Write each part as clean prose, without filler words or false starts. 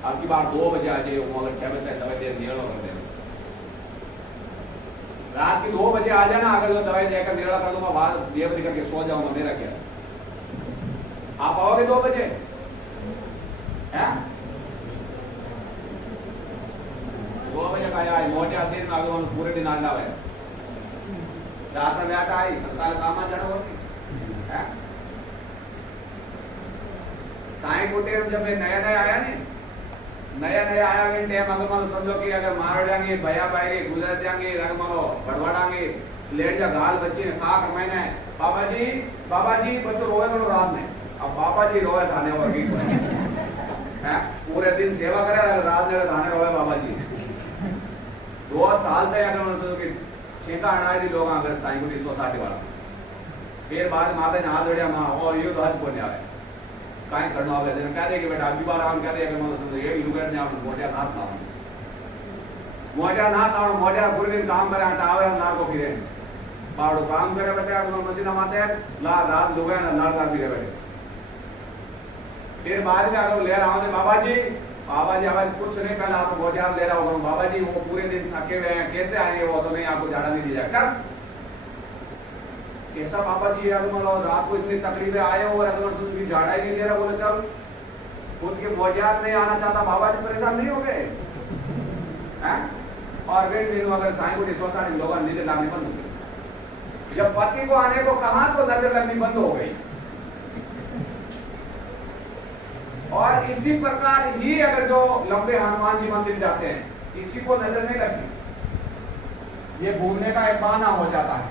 अब की बार 2 बजे आ जाइए, वो अगर 6 बजे तक दवाई दे निकलो कर दे, रात की 2 बजे आ जाना, अगर जो दवाई देकर निकला कर दूंगा, बाहर 2 बजे करके सो जाऊंगा, मेरा क्या। आप आओगे 2 बजे है? 2 बजे का आए मोटे आते दिन आगे पूरे दिन आंदा है, रात में बैठा आई कल काम जड़ होती है। साई कुटे जब नया नया आया ने, नया नया आया के टाइम अगर मानो समझो कि अगर मार जाएंगे भैया भाई गुजर जाएंगे, अगर मानो बड़वाड़ांगे लेट जा गाल बच्ची ने खा कर मैंने बाबा जी बच्चों रोए करो रात में, अब बाबा जी रोए थाने और की है पूरे दिन सेवा करे, रात में थाने रोए बाबा जी 2 साल तक अगर मानो कि छेका हटाए थी लोग अगर साई कुटी सोसाइटी वाला, फिर बाद माता ने हाथ जोड़िया माँ और ये तो हज को नहीं आवे काई करना आवे देना कह दे कि बेटा अभी बार आवन कह दे अगर मतलब ये लुगर ने आप मोटिया नाथ ना मोटिया पूरे दिन काम करे हटा आवे नार को फिरे बाड़ो काम करे बेटा अगर मशीना माते ला रात लुगर ना नार का फिरे बेटे, फिर बाद में अगर ले रहा हूं बाबा जी आवाज कुछ नहीं, पहले आप मोटिया ले रहा हूं बाबा जी वो पूरे दिन थके हुए हैं कैसे आएंगे, वो तो नहीं आपको झाड़ा नहीं दी जाएगा कैसा बाबा जी अगर मतलब रात को इतनी तकलीफें आए और अगर सुन झाड़ा ही नहीं दे रहा, बोले चल खुद के मोटियात नहीं आना चाहता, बाबा जी परेशान नहीं हो गए हैं। और फिर दिन अगर साईं को सोसाइटी लोग नजर लगनी बंद हो गई, जब पति को आने को कहा तो नजर लगनी बंद हो गई। और इसी प्रकार ही अगर जो लंबे हनुमान जी मंदिर जाते हैं इसी को नजर नहीं लगती, ये भूलने का एक बहाना हो जाता है।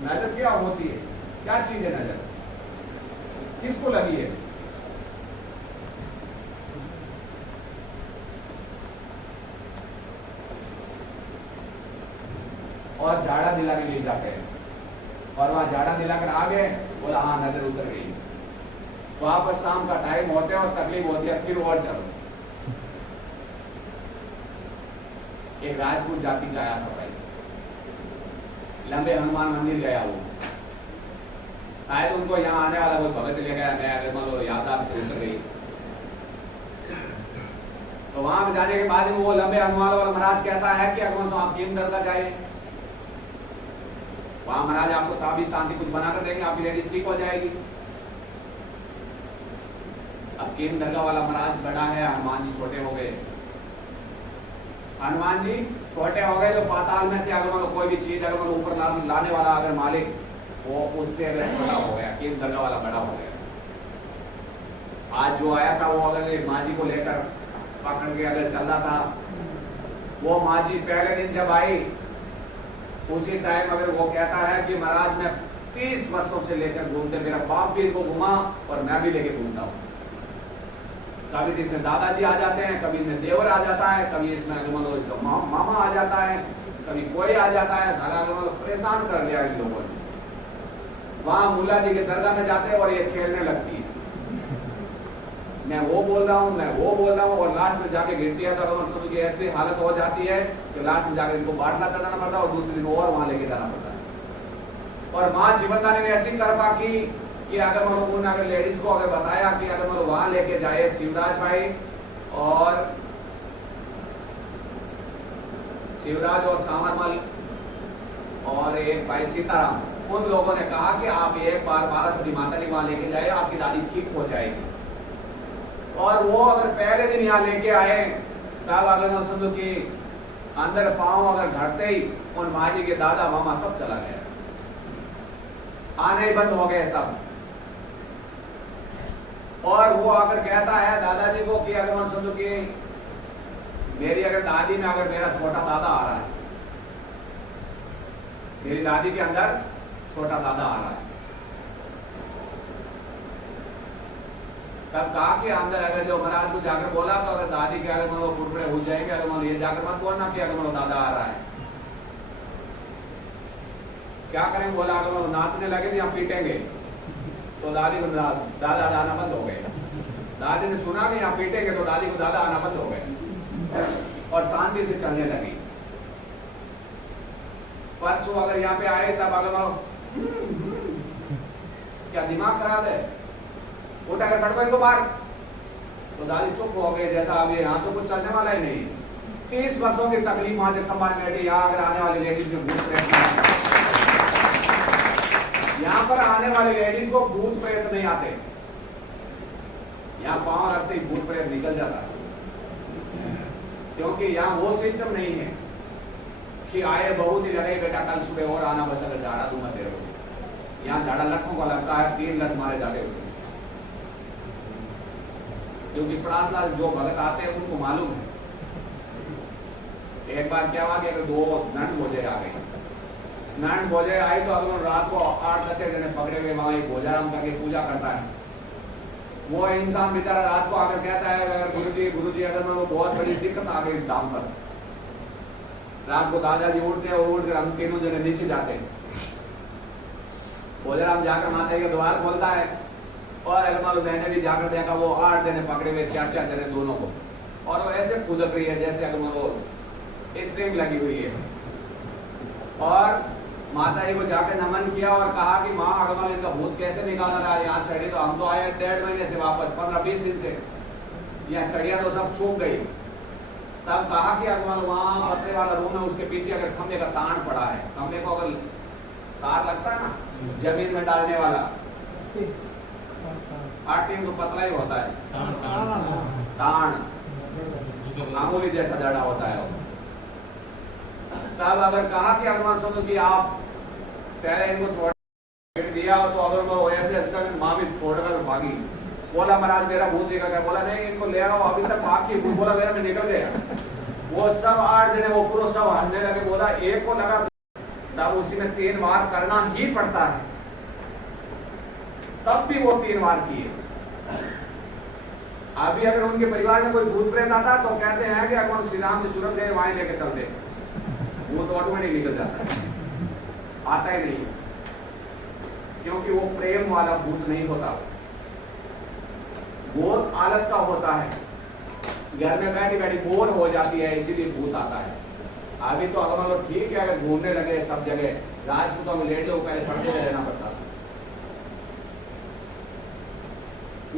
नजर क्या होती है, क्या चीज है नजर, किसको लगी है? और झाड़ा दिलाने ले जाते हैं और वहां झाड़ा दिलाकर आ गए, बोला हाँ नजर उतर गई, वापस शाम का टाइम होते हैं और तकलीफ होती है, फिर और चलो। एक राजपूत जाति का आया था भाई, लंबे हनुमान मंदिर गया, वो शायद उनको यहाँ आने वाला कोई भगत ले गया, मैं अगर मान लो याददाश्त उतर गई, तो वहां जाने के बाद वो लंबे हनुमान वाला महाराज कहता है कि अगर आप किम दरगाह जाए, वहां महाराज आपको ताबीज तांती कुछ बनाकर देंगे, आपकी लेडीज ठीक हो जाएगी। अब किम दरगाह वाला महाराज बड़ा है, हनुमान जी छोटे हो गए, हनुमान जी छोटे हो गए, तो पाताल में से अगर मतलब कोई भी चीज अगर मतलब ऊपर लाने वाला अगर मालिक वो उससे अगर छोटा हो गया, किम दरगाह वाला बड़ा हो गया। आज जो आया था वो अगर माँ जी को लेकर पकड़ के अगर चल रहा था, वो माँ जी पहले दिन जब आई उसी टाइम अगर वो कहता है कि महाराज मैं 30 वर्षों से लेकर घूमते, मेरा बाप भी इनको घुमा और मैं भी लेके घूमता हूँ। कभी इसमें दादाजी आ जाते हैं, कभी इसमें देवर आ जाता है, कभी इसमें मामा आ जाता है, कभी कोई आ जाता है, परेशान कर लिया इन लोगों ने। वहां मुल्ला जी के दरगाह में जाते हैं और ये खेलने लगती है, मैं वो बोल रहा हूँ, मैं वो बोल रहा हूँ, और लास्ट में जाके गिरती है तो समझ के ऐसी हालत हो जाती है कि लास्ट में जाकर इनको बांटना चढ़ाना पड़ता है और दूसरे दिन और वहां लेके जाना पड़ता है। और माँ जीवनदानी ने ऐसी कृपा की कि अगर हम लोगों ने अगर लेडीज को अगर बताया कि अगर मतलब वहां लेके जाए शिवराज भाई और सामरमल और एक भाई सीताराम, उन लोगों ने कहा कि आप एक बार 12 सदी माता जी वहां लेके जाए, आपकी दादी ठीक हो जाएगी। और वो अगर पहले दिन यहाँ लेके आए तब अगर मैं समझो कि अंदर पांव अगर घटते ही उन माँ जी के दादा मामा सब चला गया, आने ही बंद हो गए सब। और वो अगर कहता है दादाजी को कि अगर मैं समझो कि मेरी अगर दादी में अगर मेरा छोटा दादा आ रहा है, मेरी दादी के अंदर छोटा दादा आ रहा है, तब कहा कि अंदर अगर जो महाराज को जाकर बोला तो अगर दादी के अगर मतलब कुरकुरे हो जाएंगे, अगर मतलब ये जाकर मत बोलना कि अगर मतलब दादा आ रहा है, क्या करेंगे? बोला अगर मतलब नाचने लगे तो यहाँ पीटेंगे, तो दादी को दादा आना बंद हो गए। दादी ने सुना कि यहाँ पीटेंगे तो दादी को दादा आना बंद हो गए और शांति से चलने लगी। परसों अगर यहाँ पे आए तब अगर क्या दिमाग खराब है, उठाकर पटको इनको बाहर, तो दादी चुप हो गए, जैसा अभी यहाँ तो कुछ चलने वाला ही नहीं। 30 वर्षों की तकलीफ वहां जब हमारे बेटे यहाँ अगर आने वाली लेडीज में भूत प्रेत, यहाँ पर आने वाली लेडीज को भूत प्रेत नहीं आते, यहाँ पांव रखते ही भूत प्रेत निकल जाता है, क्योंकि यहाँ वो सिस्टम नहीं है कि आए बहुत ही लगे बेटा कल सुबह और आना, बस अगर झाड़ा दूंगा तेरे को। यहाँ झाड़ा लखों का लगता है, 3 लख मारे जाते उसे, क्योंकि पड़ासलाल जो भगत आते हैं उनको मालूम है। एक बार क्या हुआ कि 2 नंद भोजे आ गए, नंद भोजे आई तो अगर रात को 8-10 जने पकड़े हुए वहां एक भोजाराम करके पूजा करता है। वो इंसान बेचारा रात को आकर कहता है अगर गुरुजी अगर मैं वो बहुत बड़ी दिक्कत आ गई दाम पर, रात को दादाजी उठते हैं और उठ कर हम तीनों जने नीचे जाते हैं। भोजाराम जाकर माता के द्वार खोलता है और अगर मैंने भी जाकर देखा वो 8 जने पकड़े हुए, 4-4 जने दोनों को, और वो ऐसे कूदक रही है जैसे अगर वो स्प्रिंग लगी हुई है। और माता जी को जाकर नमन किया और कहा कि माँ अगर इनका भूत कैसे निकाला रहा है, यहाँ चढ़ी तो हम तो आए 1.5 महीने से वापस, 15-20 दिन से, यहाँ चढ़िया तो सब सूख गई। तब कहा कि अगर वहाँ पत्रे वाला रूम है उसके पीछे अगर खंबे का तान पड़ा है, खंबे को अगर तार लगता है ना जमीन में डालने वाला, 8 तो पतला ही होता है, तान मामूली जैसा जड़ा होता है। तब अगर कहा कि अनुमान सुनो कि आप पहले इनको छोड़ दिया तो अगर वो ऐसे माँ भी छोड़कर भागी, बोला महाराज मेरा भूत निकल गया, बोला नहीं इनको ले आओ, अभी तक बाकी बोला मेरा में निकल गया। वो सब 8 जने वो पूरा सब हंसने लगे, बोला एक को लगा, तब उसी में 3 बार करना ही पड़ता है, तब भी वो 3 बार किए। अभी अगर उनके परिवार में कोई भूत प्रेत आता तो कहते हैं कि अगर श्री राम जी सूरत गए वहां लेके चलते, वो तो ऑटोमेटिक निकल जाता है, आता ही नहीं, क्योंकि वो प्रेम वाला भूत नहीं होता, भूत आलस का होता है, घर में बैठी बैठी बोर हो जाती है इसीलिए भूत आता है। अभी तो अगर लोग ठीक है अगर घूमने लगे सब जगह, राजपूतों में लेट लो पहले पढ़ते रहना पड़ता था,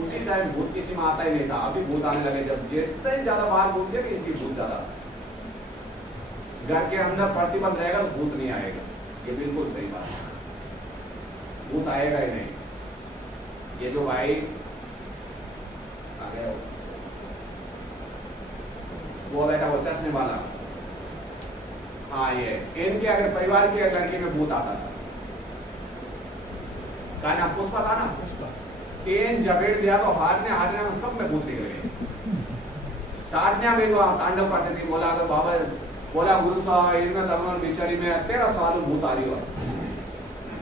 उसी टाइम भूत किसी में आता ही नहीं था। अभी भूत आने लगे, जब जितने ज्यादा बाहर घूमते कि इसकी भूत ज्यादा, घर के अंदर प्रतिबंध रहेगा तो भूत नहीं आएगा, ये बिल्कुल सही बात है, भूत आएगा ही नहीं। ये जो भाई आ गया वो बेटा वो चश्मे वाला, हाँ ये इनके अगर परिवार के लड़के में भूत आता था, क्या नाम पुष्पा था ना, पुष्पा, इन जबेड़ दिया तो हारने में सब में भूत निकल गए। साधना में वो तांडव करते थे, बोला अगर बाबा बोला गुरु साहब इनका तमन बिचारी में 13 साल भूत आ रही हो,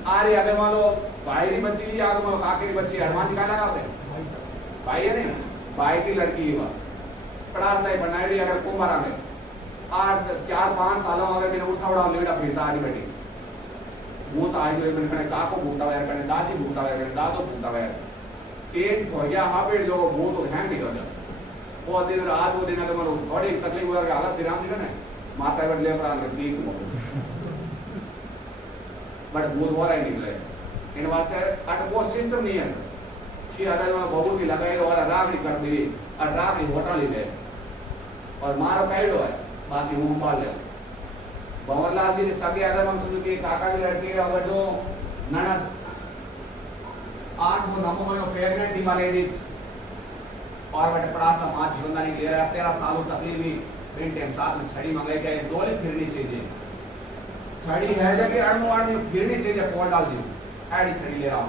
आ रही अगर मान लो भाई की बच्ची अगर मान लो काके की बच्ची हनुमान जी का लगाते भाई है नहीं, भाई की लड़की हुआ पड़ास नहीं बनाई अगर कुमारा में 4-5 सालों अगर मैंने उठा उड़ा लेड़ा फिरता आ रही बेटी भूत आ गए, मैंने कहे काको भूता वैर कने दादी भूता वैर कने दादो भूता वैर तेज हो गया, हाँ पेड़ जो भूत है निकल जाए। वो दिन रात वो दिन अगर मैं थोड़ी तकलीफ हुआ हालत श्री राम जी ने माता बट ले पड़ा ठीक बट भूत हो रहा ही निकले। इन वास्ते अट वो सिस्टम नहीं है कि अगर मैं बहुत ही लगाए और रागड़ी कर दी और रागड़ी होटा ली दे और मारो पैडो है बाकी मुंह पाल ले। भंवरलाल जी ने सगे अगर हम सुन के काका की लड़की है अगर जो ननद 8 9 महीनों प्रेग्नेंट थी लेडीज और बेटे पड़ास का 5 बंदा नहीं ले रहा 13 सालों तकलीफ भी प्रिंट टाइम साथ में छड़ी मंगाई गए डोले फिरनी चाहिए, छड़ी है जब अड़मुआड़ में फिरनी चाहिए, पोल डाल दी ऐडी छड़ी ले रहा हूं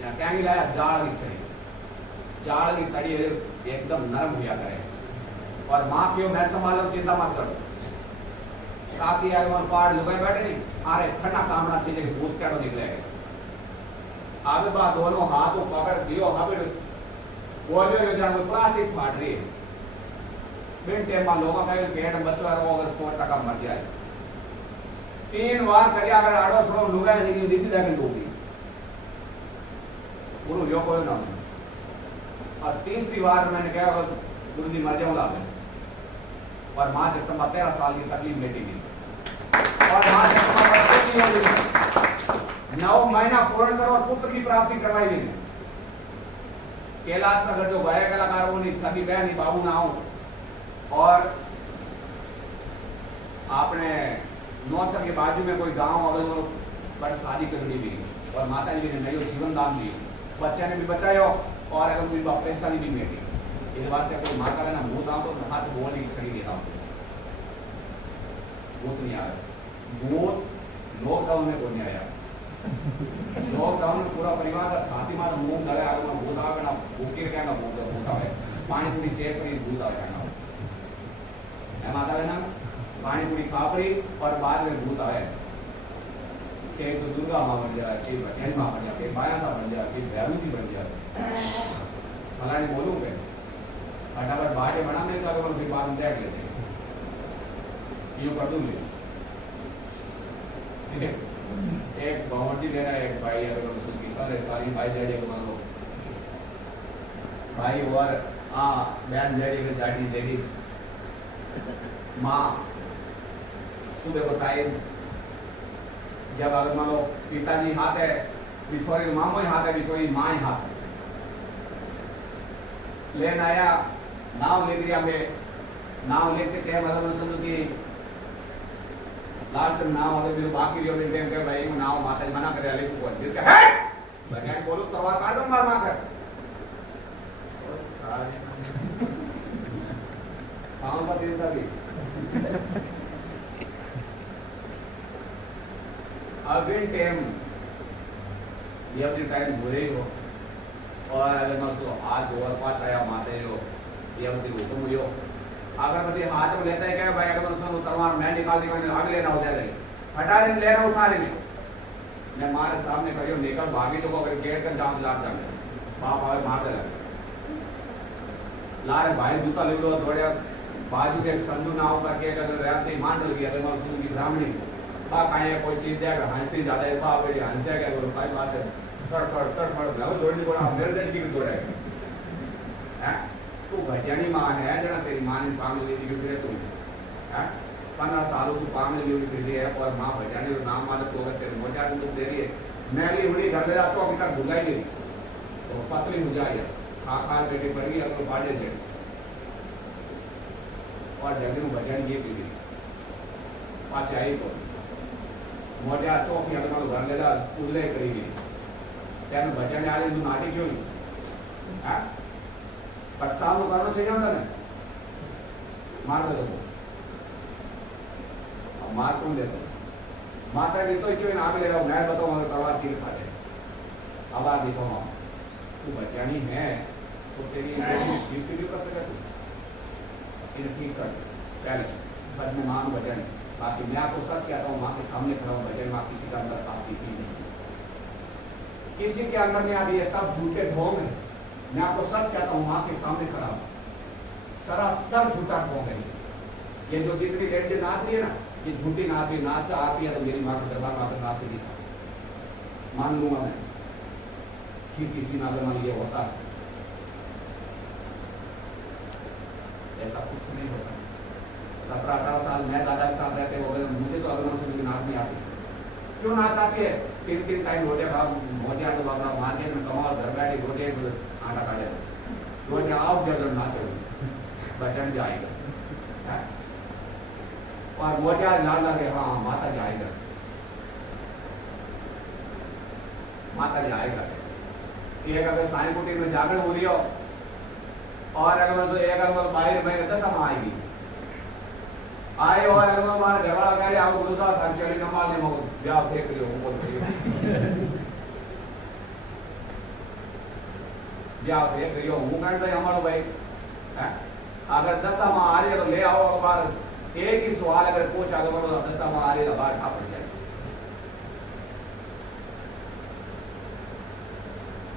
यहाँ क्या लाया जाड़ की छड़ी, जाड़ की कड़ी एकदम नरम हुआ करे और माँ क्यों मैं संभालो चिंता मत करो ताकि अगर पाड़ लुगाए बैठे नहीं आ रहे ठंडा कामना चाहिए कि भूत कैडो निकलेगा। आगे बात दोनों हाथों पकड़ दियो हाथ बोलियो जान प्लास्टिक फाट रही है बिन टाइम में लोगों का पेट में बच्चों अगर 100% मर जाए 3 बार करिए अगर आड़ो सड़ो लुगा नहीं नीचे जाकर डूबी गुरु यो कोई ना और 3री बार मैंने कहा गुरु जी मर जाऊंगा और माँ जगदम्बा 13 साल की तकलीफ मिटेगी और माँ जगदम्बा 9 महीना पूर्ण करो और पुत्र की प्राप्ति करवाई गई। कैलाश अगर जो गए कलाकारों ने सभी बहन बाबू ना हो और आपने नौसर के बाजू में कोई गांव अगर वो बड़ शादी करनी भी और माता जी ने नयो जीवन दान दी बच्चे ने भी बचायो और अगर मेरी पैसा नहीं भी मेटी इस वास्ते कोई माता का ना भूत आओ तो हाथ बोलने की छड़ी देता हूँ भूत नहीं आ रहा भूत लॉकडाउन में कोई नहीं आया लॉकडाउन में पूरा परिवार का छाती मार मुंह लगा अगर मैं भूत आवे ना भूखे क्या ना भूत आवे पानी पूरी चेक करी भूत आवे ना है माता है ना पानी पूरी खापरी और बाद में भूत आए कि तो दुर्गा माँ बन जाए कि भजन माँ बन जाए कि माया सा बन जाए कि भैरू जी बन जाए फलानी बोलूँ के फटाफट बाटे बना नहीं तो अगर फिर बाद में देख लेते यूँ कर दूँगी ठीक है एक बावन जी लेना एक भाई अगर उसकी अरे सारी भाई जाए मान लो भाई और बहन जाए जाटी लेडी माँ सुबह को टाइम जब अगर मान लो पिताजी हाथ है बिछोरी माँ को हाथ है बिछोरी माँ ही हाथ है लेन आया नाव ले लिया मैं नाव लेते थे मतलब समझो कि लास्ट नाव अगर मेरे बाकी जो भी टाइम के भाई नाव माता मना करे अले को दिल के है भगवान बोलो तलवार काट दूंगा मार कर काम पर देता भी अगेन टाइम ये अपनी टाइम बुरे हो और अगर मैं उसको हाथ और पाँच आया माते हो ये अपनी हुक्म हुई हो अगर बच्चे हाथ में लेता है क्या भाई अगर उसको तलवार मैं निकाल दी मैंने आगे लेना हो जाएगा हटा लेना लेना उठा लेने मैं मारे सामने खड़ी हूँ लेकर भागी लोगों अगर गेट कर जाम लाग जाए बाप आवे मार दे लारे भाई जूता ले लो थोड़े बाजू के संधु ना होगा कि अगर रहते मान लगी अगर मैं सुन की ब्राह्मणी बा काहे कोई चीज दे अगर हंसती ज्यादा है बाप बेटी हंसे क्या बोलो काय बात है तड़फड़ लव जोड़नी को मेरे जन की भी जोड़े हैं तू भजनी मां है जना तेरी मां ने पाम ली थी फिर तू हैं 15 सालों तू पाम ली हुई फिर है और मां भजनी और नाम मालक तो अगर तेरे मोटा तू दे रही है मैं ली हुई घर में चौकी तक भुलाई नहीं तो पतली हो जाए खा बेटी पड़ गई अगर बाड़े से और जल्दी में भजन ये पी पाछे आई तो मोटा चौकी अगर घर लेगा उल्ले करेगी त्याने भजन आ रही तू नाटी क्यों नहीं हैं पर सामने करना चाहिए होता ना मार दे दो अब मार कौन देता माता भी तो क्यों आगे ले रहा हूँ मैं बताऊँ अगर तलवार तीर खा दे अब आ देखो हम तू बचानी है तो तेरी ठीक भी कर सके तू ठीक कर पहले बस मैं मां बचन बाकी मैं आपको सच कहता हूँ माँ के सामने खड़ा हूँ बचन माँ किसी का अंदर आती ही नहीं किसी के अंदर नहीं आती ये सब झूठे ढोंग है मैं आपको सच कहता हूँ माँ के सामने खड़ा हूँ सरासर झूठा ढोंग है ये जो जितनी लड़की नाच रही है ना ये झूठी नाच रही नाच आती है तो मेरी माँ को दरबार माता नाच रही मान लूंगा मैं कि किसी नागर मान ये होता है ऐसा कुछ नहीं होता 17-18 साल मैं दादा के साथ रहते हो अगर मुझे तो अगर से नाच नहीं आती क्यों नाच आती है 3 टाइम रोटियां खा मोटिया तो बाबा मार्केट में कमाओ घर बैठे रोटियां आटा खा जाए रोटियां आओ जब नाचो बटन जाएगा और मोटिया लाल लगे हाँ माता जाएगा माता जाएगा एक अगर साई कुटी में जागरण हो रही हो और अगर एक अगर बाहर महीने 10 आएगी आए और अगर हमारे घर वाला कह रहे आप गुरु साहब थक चली कमाल ने मगो ब्याह फेंक रही हो बोल रही हो ब्याह फेंक रही हो हूँ कहते हमारो भाई अगर 10 आ रही है तो ले आओ अखबार एक ही सवाल अगर पूछ अगर बोलो 10 आ रही है तो बाहर खा पड़ जाए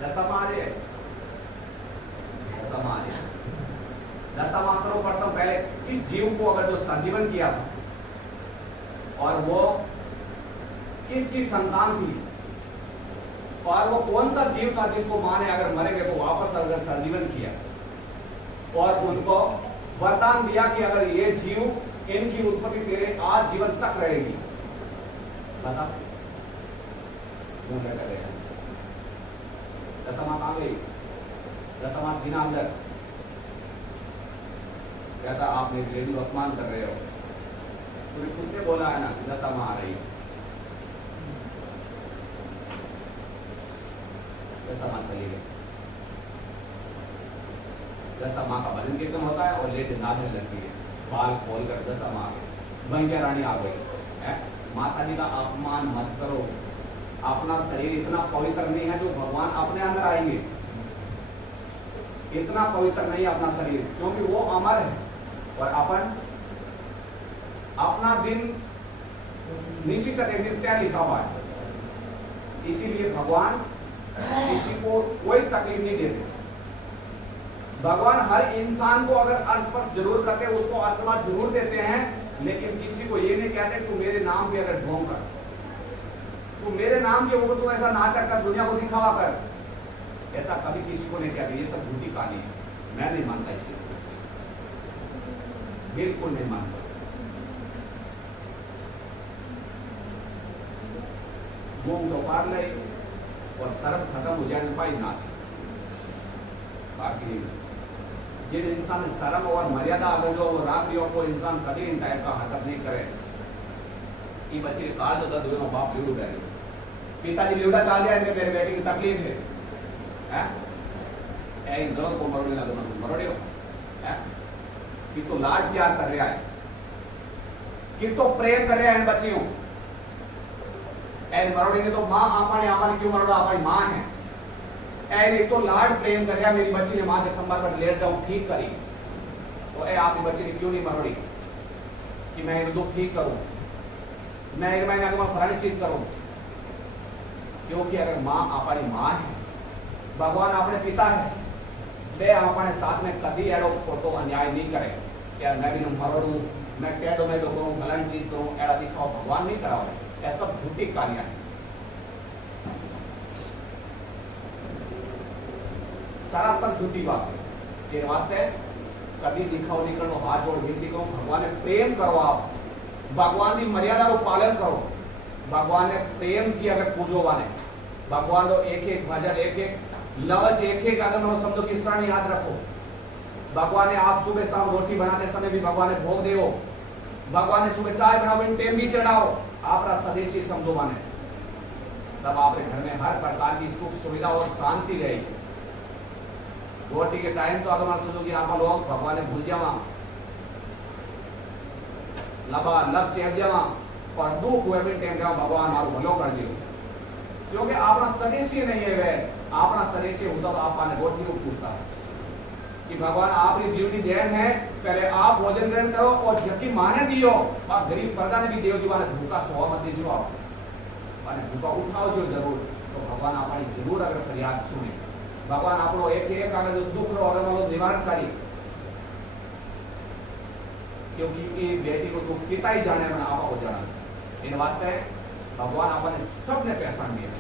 10 आ रही है 10 आ रही है 10 सर्वप्रथम पहले इस जीव को अगर जो संजीवन किया था और वो किसकी संतान थी और वो कौन सा जीव था जिसको मां ने अगर मरेंगे तो वापस अगर संजीवन किया और उनको वरदान दिया कि अगर ये जीव इनकी उत्पत्ति तेरे आज जीवन तक रहेगी बता वो क्या करेगा 10 कहां गई दशमा बिना अंदर कहता आप मेरी लेडी को अपमान कर रहे हो, तूने खुद ने बोला है ना दशमा आ रही है, दशमा चली गई। दशमा का भजन कीर्तन होता है और लेडी नाचने लगती है, बाल खोल कर दशमा आ गई, भैया रानी आ गई है। माता जी का अपमान मत करो। अपना शरीर इतना पवित्र नहीं है जो भगवान अपने अंदर आएंगे, इतना पवित्र नहीं है अपना शरीर, क्योंकि वो अमर है और अपन अपना दिन निश्चित नित्य लिखा हुआ है। इसीलिए भगवान किसी को कोई तकलीफ नहीं देते। भगवान हर इंसान को अगर स्पर्श जरूर करते हैं, उसको आशीर्वाद जरूर देते हैं, लेकिन किसी को ये नहीं कहते तू मेरे नाम के अगर ढोंग कर, तू मेरे नाम के ऊपर तू ऐसा नाटक कर, दुनिया को दिखावा कर, ऐसा कभी किसी को नहीं कहते। ये सब झूठी कहानी है, मैं नहीं मानता इस चीज को, बिल्कुल नहीं मानता। मूंग तो पार ले और शर्म खत्म हो जाए पाई नाच। बाकी जिन इंसान में शर्म और मर्यादा अगर जो वो राख लियो, को इंसान कभी इन टाइप का हरकत नहीं करे। ये बच्चे के काल जो दर्द हुए बाप लिवड़ू रह गए, पिताजी लिवड़ा चाल दिया, इनके मेरे बेटी की तकलीफ है ए इन गलत को मरोड़े ना दोनों मरोड़े हो है कि तो लाड प्यार कर रहा है, कि तो प्रेम कर रहा है इन बच्चियों ए मरोड़े ने तो मां आपने क्यों मरोड़ा, आपकी मां है ए नहीं तो लाड प्रेम कर रहा मेरी बच्ची ने मां जब खंबा पर लेट जाऊं ठीक करी, तो ए आपकी बच्ची ने क्यों नहीं मरोड़ी कि मैं इन्हें दुख ठीक करूं, मैं एक महीना के फलानी चीज करूं। क्योंकि अगर मां आपकी मां है, भगवान अपने पिता है, वे अपने साथ में कभी एडो फोटो अन्याय नहीं करे क्या मैं भी मरोड़ू, मैं कह दो मैं करूं फलानी चीज करूं, एड़ा दिखाओ, भगवान नहीं कराओ। यह सब झूठी कहानियां है, सरासर झूठी बात है। ये वास्ते कभी दिखाओ नहीं करो, हाथ जोड़ विनती करो, भगवान ने प्रेम करो, आप भगवान की मर्यादा को पालन करो। भगवान ने प्रेम किया अगर पूजो वाने, भगवान को एक एक भजन एक एक लवच एक एक अगर मतलब शब्दों की स्मरण याद रखो। भगवान ने आप सुबह शाम रोटी बनाते समय भी भगवान ने भोग देओ, भगवान ने सुबह चाय बनाओ टेम भी चढ़ाओ, आपका स्वदेशी समझो माने, तब आपके घर में हर प्रकार की सुख सुविधा और शांति रहेगी। रोटी के टाइम तो अगर सुनो कि आप लोग भगवान ने भूल जावा, लबा लब चेप जावा और दुख हुए भी टाइम जाओ भगवान मारो भलो कर दियो, क्योंकि अपना स्वदेशी नहीं है वे, अपना स्वदेशी होता तो आप रोटी को पूछता कि भगवान आपकी ड्यूटी देन है, पहले आप भोजन ग्रहण करो और जबकि माने दियो और गरीब प्रजा ने भी देव जीवा ने भूखा सोवा मत दीजिए, आप माने भूखा उठाओ जो जरूर, तो भगवान आपकी जरूर अगर फरियाद सुने, भगवान आप एक एक अगर जो दुख रो अगर वो निवारण करी, क्योंकि ये बेटी को तो पिता ही जाने में आपा हो जाना। इन वास्ते भगवान आपने सबने पहचान दिया,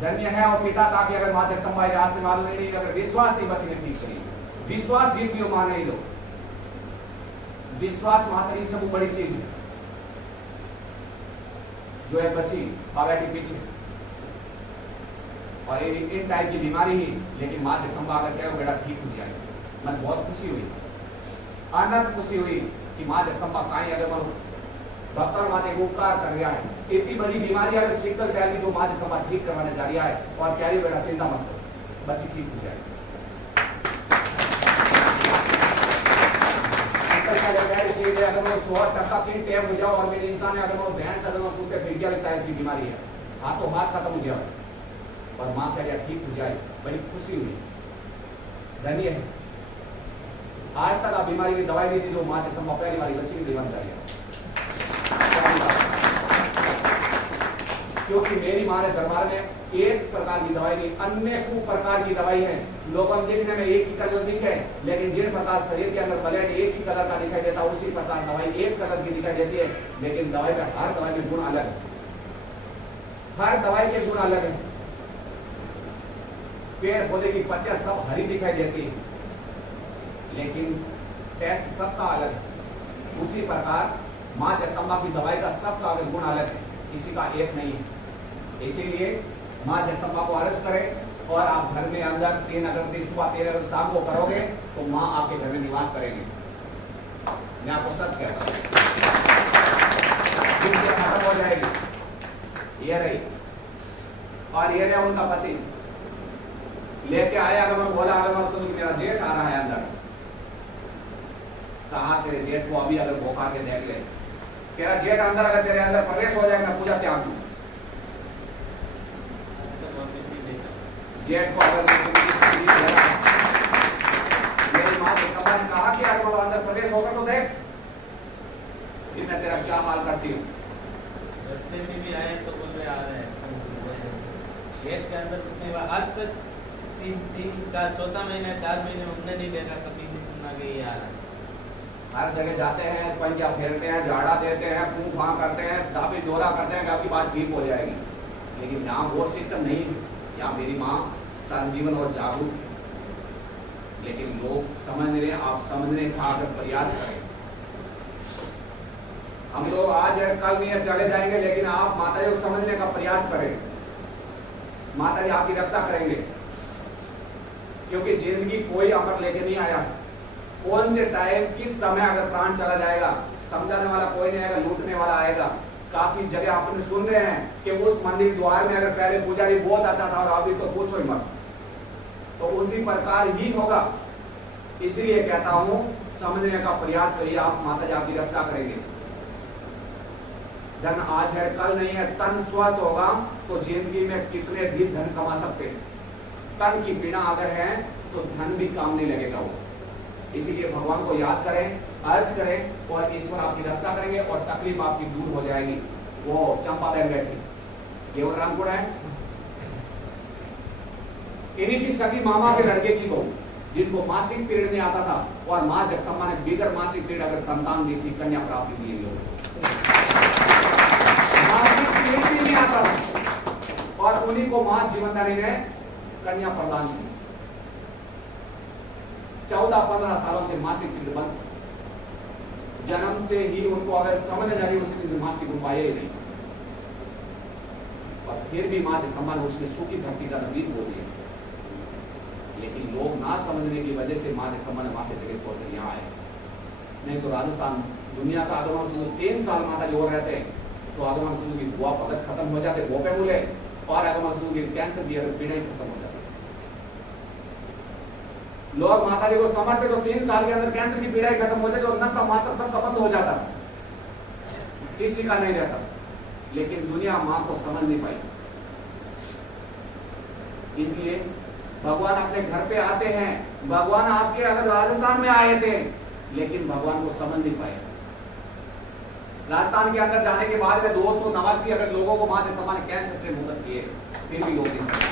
धन्य है और पिता ताकि अगर मां जगदम्बा आज से मालूम नहीं, अगर विश्वास नहीं बच्चे ने ठीक करी, विश्वास जीत भी मान नहीं लो, विश्वास मात्र सब बड़ी चीज है जो है बच्ची बाबा के पीछे और इन टाइप की बीमारी ही, लेकिन मां जगदम्बा अगर क्या बेटा ठीक हो जाए, मन बहुत खुशी हुई, अनंत खुशी हुई कि मां जगदम्बा काई अगर मन भक्तों माते उपकार कर रहा है। इतनी बड़ी बीमारी अगर सिकल सेल की जो मां जगदम्बा ठीक करवाने जा रहा है, और प्यारी बेटा चिंता मत करो, बच्ची ठीक हो जाएगी। सिकल सेल अगर चीज है, अगर वो 100% की टेम हो जाओ और मेरे इंसान है अगर वो भैंस अगर वो कुत्ते फिर लगता है की बीमारी है, हाथों हाथ खत्म हो जाए और मां कह रहा ठीक हो जाए, बड़ी खुशी हुई, धन्य है। आज तक आप बीमारी की दवाई नहीं दी जो मां जगदम्बा पहली वाली बच्ची की दीवान कर रही है, क्योंकि मेरी मां ने दरबार में एक प्रकार की दवाई नहीं, अनेक प्रकार की दवाई है। लोगों देखने में एक ही कलर दिखे, लेकिन जिन प्रकार शरीर के अंदर ब्लड एक ही कलर का दिखाई देता, उसी प्रकार दवाई एक कलर की दिखाई देती है, लेकिन दवाई में हर दवाई के गुण अलग है, हर दवाई के गुण अलग है। पेड़ पौधे की पत्तियां सब हरी दिखाई देती है, लेकिन टेस्ट सबका अलग है। उसी प्रकार मां जगदम्बा की दवाई का सबका गुण अलग है, किसी का एक नहीं है। इसीलिए मां जगदम्बा को अर्ज करें और आप घर में अंदर 3 अगरबत्ती सुबह 3 अगरबत्ती शाम को करोगे तो माँ आपके घर में निवास करेंगे। मैं आपको सच कहता हूँ, खत्म हो जाएगी। ये रही और ये रहा उनका पति लेके आया। अगर मैं बोला अगर मैं सुन मेरा जेठ आ रहा है अंदर, कहा तेरे जेठ को अभी अगर भोखा के देख ले, तेरा जेठ अंदर अगर तेरे अंदर प्रवेश हो जाए मैं पूजा त्याग दूं। जेठ को अगर मेरी माँ ने कहा कि अगर वो अंदर प्रवेश होगा तो देख कि मैं तेरा क्या हाल करती हूँ। रास्ते में भी आए तो बोल रहे आ रहे हैं जेठ के अंदर घुसने के बाद आज तक 3-4 चौथा महीना 4 महीने हमने नहीं देखा कभी भी सुनना कि ये आ रहा है। हर जगह जाते हैं, पंजा फेरते हैं, झाड़ा देते हैं, फूंक फांक करते हैं, दाबी दौरा करते हैं कि आपकी बात ठीक हो जाएगी, लेकिन यहाँ वो सिस्टम नहीं है। यहाँ मेरी माँ संजीवन और जागरूक है, लेकिन लोग समझ रहे हैं। आप समझने का अगर प्रयास करें, हम लोग आज है कल नहीं है चले जाएंगे, लेकिन आप माता जी को समझने का प्रयास करें। माता जी आपकी रक्षा करेंगे, क्योंकि जिंदगी कोई अमर लेके नहीं आया। कौन से टाइम किस समय अगर प्राण चला जाएगा समझाने वाला कोई नहीं आएगा, लूटने वाला आएगा। काफी जगह आपने सुन रहे हैं कि उस मंदिर द्वार में अगर पहले पुजारी बहुत अच्छा था और अभी तो पूछो ही मत, तो उसी प्रकार ही होगा। इसलिए कहता हूं समझने का प्रयास करिए, आप माता जी आपकी रक्षा करेंगे। धन आज है कल नहीं है, तन स्वस्थ होगा तो जिंदगी में कितने भी धन कमा सकते हैं। तन की पीड़ा अगर है तो धन भी काम नहीं लगेगा वो। इसीलिए भगवान को याद करें, अर्ज करें और ईश्वर आपकी रक्षा करेंगे और तकलीफ आपकी दूर हो जाएगी। वो चंपा बहन बैठी केवलरामपुर है, इन्हीं की सगी मामा के लड़के की बहू जिनको मासिक पीरियड नहीं आता था और माँ जगदम्बा ने बिगर मासिक पीरियड अगर संतान दी थी, कन्या प्राप्ति दी लोगों मासिक पीरियड भी नहीं आता था और उन्हीं को माँ जीवनदानी ने कन्या प्रदान की। 14-15 सालों से मासिक पीरियड बंद, जन्मते ही उनको अगर समझ जाए उसी दिन से मासिक उपाय ही नहीं, और फिर भी माँ जगदम्बा ने उसने सूखी धरती का बीज बो दिया। लेकिन लोग ना समझने की वजह से माँ जगदम्बा ने माँ से जगह छोड़कर यहाँ आए। नहीं तो राजस्थान दुनिया का आगमन शुरू 3 साल माता जी और रहते तो आगमन शुरू की बुआ भगत खत्म हो जाते, गोपे बोले और आगमन शुरू की कैंसर भी अगर पीड़ा ही खत्म हो जाती। लोग माता जी को समझते तो 3 साल के अंदर कैंसर की पीड़ा ही खत्म हो जाती और नशा मात्र सब बंद हो जाता, किसी का नहीं रहता। लेकिन दुनिया मां को समझ नहीं पाई। इसलिए भगवान अपने घर पे आते हैं। भगवान आपके अगर राजस्थान में आए थे लेकिन भगवान को समझ नहीं पाए। राजस्थान के अंदर जाने के बाद में 289 अगर लोगों को मां जगदम्बा ने कैंसर से मुक्त किए, फिर भी लोग नहीं समझे।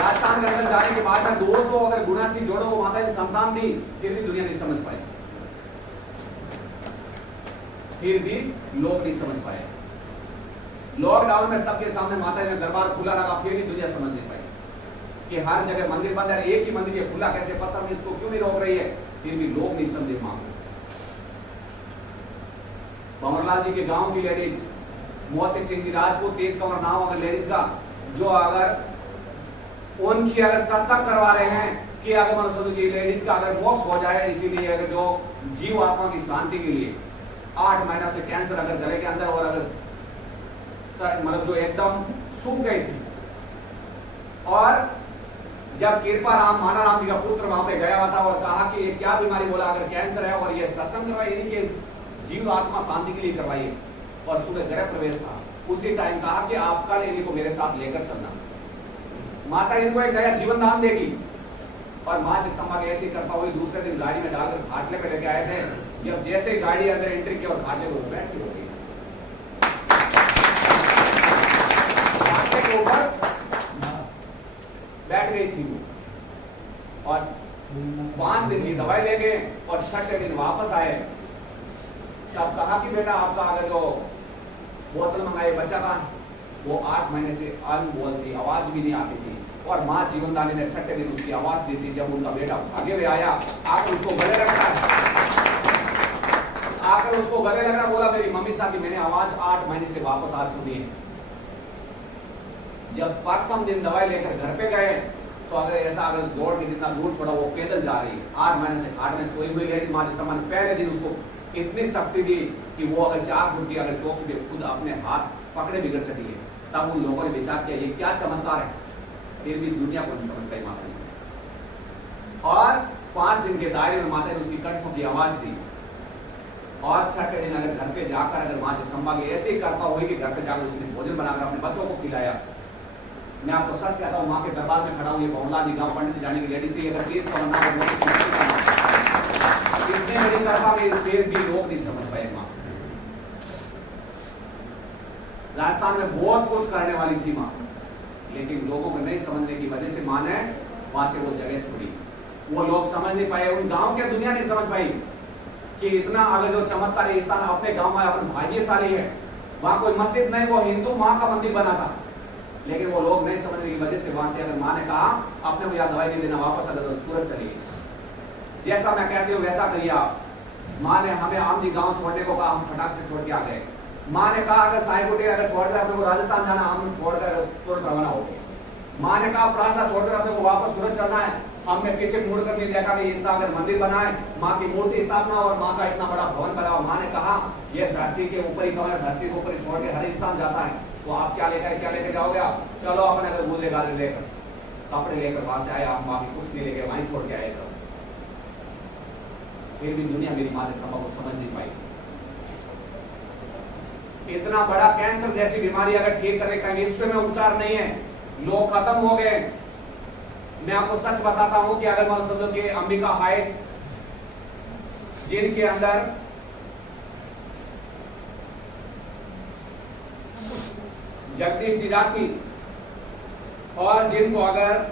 राजस्थान के अंदर जाने के बाद में 200 अगर 79 जोड़ों को माता जी संतान दी, फिर भी दुनिया नहीं समझ पाई, फिर भी लोग नहीं समझ पाए। लॉकडाउन में सबके सामने माता जी ने दरबार खुला रखा, फिर भी दुनिया समझ नहीं पाई कि हर जगह मंदिर बंद है, एक ही मंदिर ये खुला कैसे पसंद, इसको क्यों नहीं रोक रही है, फिर भी लोग नहीं समझे। मां भंवरलाल जी के गांव की लेडीज मोती सिंह जी राजपूत, तेज कंवर नाम अगर लेडीज का, जो अगर उनकी अगर सत्संग करवा रहे हैं कि अगर मनुष्य की लेडीज का अगर मोक्ष हो जाए, इसीलिए अगर जो जीव आत्मा की शांति के लिए 8 महीना से कैंसर अगर गले के अंदर और अगर मतलब जो एकदम सूख गई थी, और जब कृपा राम माना राम जी का पुत्र वहां पे गया हुआ था और कहा कि ये क्या बीमारी, बोला अगर कैंसर है और ये सत्संग करवाइए, इनके जीव आत्मा शांति के लिए करवाइए, और सुबह गृह प्रवेश था, उसी टाइम कहा कि आप कल इन्हीं को मेरे साथ लेकर चलना, माता इनको एक नया जीवन दान देगी। और माँ जगदम्बा ऐसे करता हुई दूसरे दिन गाड़ी में डालकर घाटले पे लेके आए थे। जब जैसे गाड़ी अंदर एंट्री की और घाटले को बैठ के हो गई, घाटले के ऊपर बैठ गई थी वो, और 5 दिन की दवाई ले गए और 6ठे दिन वापस आए। तब कहा कि बेटा आपका अगर जो बोतल मंगाई बच्चा का, वो 8 महीने से अनबोल थी, आवाज भी नहीं आती थी, और माँ जीवनदानी ने 6ठे दिन उसकी आवाज दी थी। जब उनका बेटा आगे हुए आया, आकर उसको गले रखा है, आकर उसको गले लगा, बोला मेरी मम्मी साहब की मैंने आवाज 8 महीने से वापस आज सुनी है। जब प्रथम दिन दवाई लेकर घर पे गए तो अगर ऐसा अगर दौड़ के जितना दूर छोड़ा वो पैदल जा रही है, 8 महीने से खाट में सोई हुई लेडी माँ जगदम्बा ने पहले दिन उसको इतनी शक्ति दी कि वो अगर 4 फुट की अगर चौकी पे खुद अपने हाथ पकड़े बिगड़ सकी है। तब उन लोगों ने विचार किया ये क्या चमत्कार है, फिर भी दुनिया को नहीं समझ पाई माता ने। और 5 दिन के दायरे में माता ने उसकी कंठों की आवाज दी। और छठे दिन अगर घर पे जाकर अगर माँ जगदम्बा की ऐसी कृपा हुई कि घर पे जाकर उसने भोजन बनाकर अपने बच्चों को खिलाया। मैं आपको सच कहता हूँ, माँ के दरबार में खड़ा हूँ, ये बहुला जी गांव पंडित जाने की लेडीज थी, अगर चीज का बनना इतने बड़ी कृपा में फिर भी लोग नहीं समझ पाए माँ। राजस्थान में बहुत कुछ करने वाली थी माँ, लेकिन लोगों को नहीं समझने की वजह से माँ ने वहां से वो जगह छोड़ी। वो लोग समझ नहीं पाए, उन गांव की दुनिया नहीं समझ पाई कि इतना अगर जो चमत्कार है स्थान अपने गांव में अपन भाग्यशाली है, वहां कोई मस्जिद नहीं, वो हिंदू माँ का मंदिर बना था, लेकिन वो लोग नहीं समझने की वजह से वहां से अगर माँ ने कहा अपने को यार दवाई नहीं देना, वापस अगर तो सूरत चली गई। जैसा मैं कहती हूँ वैसा करिए आप। माँ ने हमें आम जी गांव छोड़ने को कहा, हम फटाक से छोड़ के आ गए। माँ ने कहा अगर साईकोटे अगर छोड़कर अपने को राजस्थान जाना, हम छोड़कर तुरंत रवाना हो गए। माँ ने कहा प्रार्थना छोड़कर अपने को वापस सूरत चलना है, हमने पीछे मुड़ कर नहीं देखा कि इतना अगर मंदिर बनाए, माँ की मूर्ति स्थापना और माँ का इतना बड़ा भवन बना। माँ ने कहा ये धरती के ऊपर ही कमर, धरती के ऊपर ही छोड़ के हर इंसान जाता है, तो आप क्या लेकर जाओगे आप? चलो अपने अगर दूल्हे गाले लेकर कपड़े लेकर वहां से आए, आप माँ की कुछ नहीं लेके वहीं छोड़ के आए सब। फिर भी दुनिया मेरी माँ जगदम्बा को समझ नहीं पाई। इतना बड़ा कैंसर जैसी बीमारी अगर ठीक करने का विश्व में उपचार नहीं है, लोग खत्म हो गए। मैं आपको सच बताता हूं कि अगर मान समझो कि अंबिका हाइट जिनके अंदर जगदीश जी राठी और जिनको अगर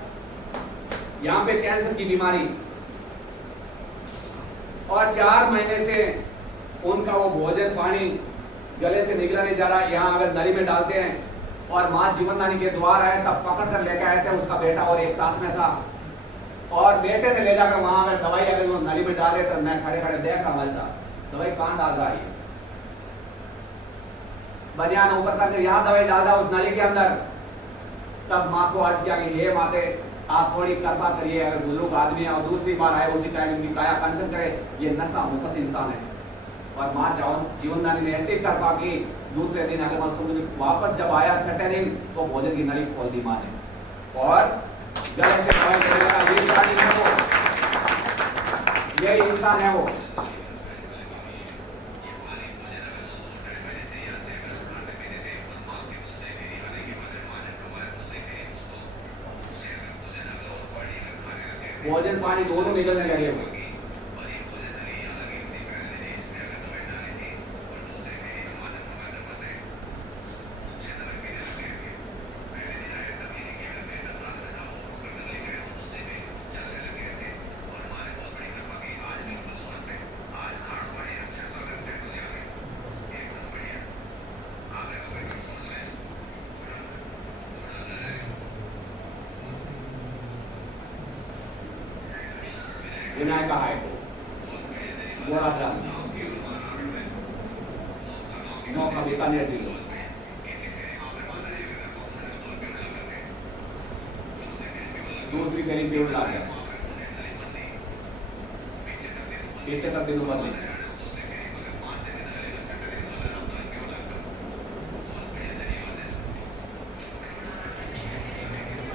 यहां पे कैंसर की बीमारी और 4 महीने से उनका वो भोजन पानी गले से निकला नहीं जा रहा, यहाँ अगर नली में डालते हैं और माँ जीवनदानी के द्वार आए तब पकड़ कर लेकर आए थे, उसका बेटा और एक साथ में था, और बेटे ने ले जाकर वहां अगर दवाई अगर वो नली में डाले तो मैं खड़े खड़े देखा हमारे साथ दवाई कहां डाल रहा है, बनियान ऊपर तक यहाँ दवाई डाल रहा उस नली के अंदर। तब माँ को अर्ज किया कि हे माते आप थोड़ी कृपा करिए, अगर बुजुर्ग आदमी है और दूसरी बार आए उसी टाइम उनकी काया कंचन करे, ये नशा मुक्त इंसान है। और माँ जीवनदानी ने ऐसी कृपा की, दूसरे दिन अगर मैं समझ वापस जब आया छठे दिन तो भोजन की नली खोल दी माँ ने और गले से दवाई करेगा। ये इंसान है वो, यही इंसान है वो। भोजन पानी दोनों निकलने लगे हुए। विनायक है तो बड़ा नौ का बीकानेर जिले दूसरी करीब पेड़ ला गया 75 दिनों बदले।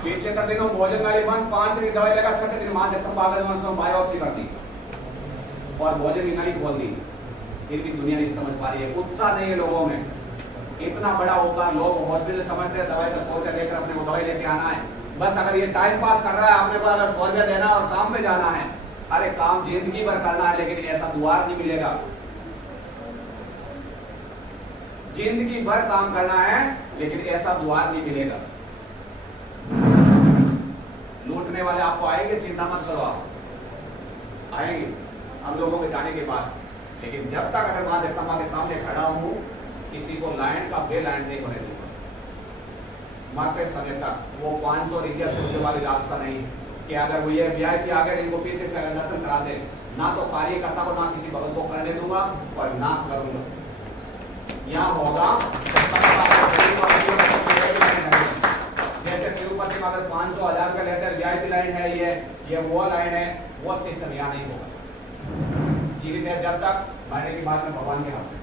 पीछे कर दिनों भोजन वाली बंद, 5 दिन दवाई लगा, छठे दिन माँ जगदम्बा बायोप्सी कर दी और भोजन की नली खोल दी। फिर भी दुनिया नहीं समझ पा रही है, उत्साह नहीं है लोगों में। इतना बड़ा होगा लोग हॉस्पिटल समझते हैं दवाई का 100 रुपया देकर अपने को दवाई लेके आना है, बस अगर ये टाइम पास कर रहा है आपने को अगर 100 रुपया देना और काम पे जाना है, अरे काम जिंदगी भर करना है, लेकिन ऐसा द्वार नहीं मिलेगा। जिंदगी भर काम करना है लेकिन ऐसा द्वार नहीं मिलेगा। लूटने वाले आपको आएंगे, चिंता मत करो, आप आएंगे हम लोगों के जाने के बाद, लेकिन जब तक अगर माँ जगदम्बा के सामने खड़ा हूं किसी को लाइन का बेलाइन नहीं होने दूंगा। मरते समय तक वो 500 रुपया सोचने वाली लालसा नहीं कि अगर वो ये वीआईपी आकर इनको पीछे से अगर दर्शन करा दे, ना तो कार्यकर्ता को ना किसी भगत को करने दूंगा और ना करूंगा। यहाँ होगा सिस्टम अगर 500,000 रुपये लेते हैं, वीआईपी लाइन है ये वो लाइन है, वो सिस्टम यहाँ नहीं होगा। जीवित है जब तक, मरने की बात में भगवान के हाथ में।